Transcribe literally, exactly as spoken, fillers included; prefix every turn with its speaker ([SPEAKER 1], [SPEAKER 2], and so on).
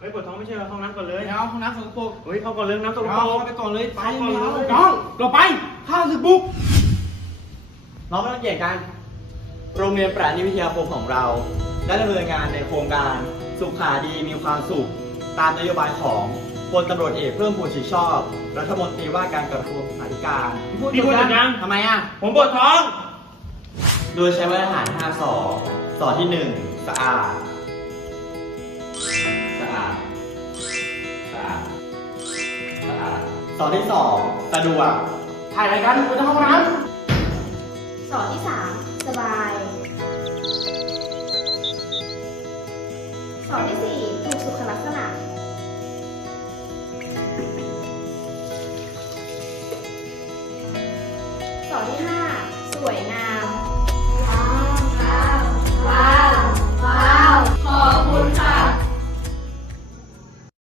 [SPEAKER 1] ฮ้ยปวดท้องไม่ใช่เหรอเข้าน้ำก่อนเลย
[SPEAKER 2] เอาห้องน้ำสกปรก
[SPEAKER 1] เฮ้ยเข้าก่อนเลยน้ำตก
[SPEAKER 2] เอาเข้าไปก่อนเลยไป
[SPEAKER 1] เข้าก่อนเลย
[SPEAKER 2] น้องเราไปข้าวสึกบุก
[SPEAKER 3] น้องไม่ต้องเกี่ยงกัน โรงเรียนประณิวิทยาคมของเราได้ดำเนินงานในโครงการสุขาดีมีความสุข ตามนโยบายของพลตำรวจเอกเพิ่มพูนชิดชอบ รัฐมนตรีว่าการกระทรวงศึกษาธิการ
[SPEAKER 1] พี่พูดจัดยัง
[SPEAKER 2] ทำไมอ่ะ
[SPEAKER 1] ผมปวดท้อง
[SPEAKER 3] โดยใช้มาตรฐานห้าสอสอที่หนึ่งสะอาด สะอาด สะอาด สะอาดสอที่สองสะดวก
[SPEAKER 2] ถ่ายรายการไปห้องน้
[SPEAKER 4] สอที่สามสบาย สอที่สี่ถูกสุขลักษณะ